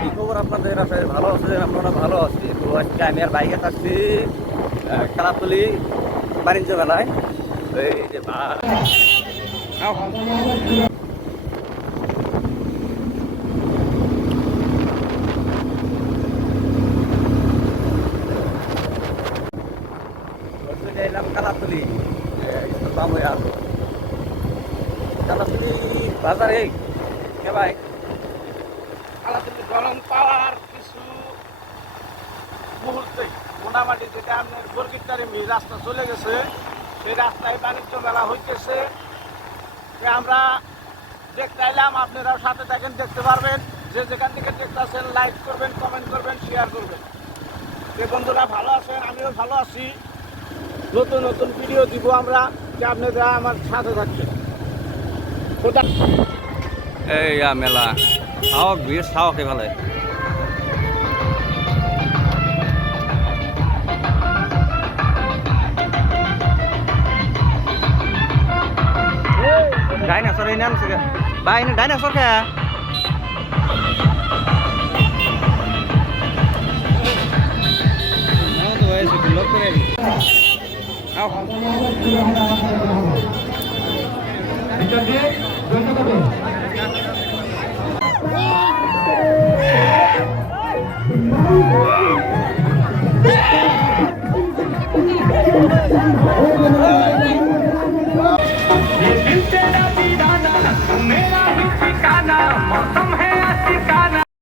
কি খবর আপনাদের? আসলে ভালো আছেন? আপনারা ভালো আছি। তো আজকে আমি আর বাইকে থাকছি কালাতলি বাণিজ্য মেলায়। এই যে এলাম কালাতলি কালাতলি বাজারে কে ভাই কালাতলি গরম পাওয়ার কিছু মুহূর্তে মোটামুটি যেটা আপনার বর্গিরটারে রাস্তা চলে গেছে সেই রাস্তায় বাণিজ্য মেলা হইতেছে। আমরা দেখতে এলাম, আপনারাও সাথে থাকেন, দেখতে পারবেন। যে যেখান থেকে দেখতেছেন লাইক করবেন, কমেন্ট করবেন, শেয়ার করবেন। যে বন্ধুরা ভালো আছেন, আমিও ভালো আছি। নতুন নতুন ভিডিও দিব আমরা, যে আপনারা আমার সাথে থাকবেন। এই মেলা সাহক ভিড় সাহক এভাবে ডাইনোসর এই নাম থেকে ভাই না ডাইনোসর কে Oh,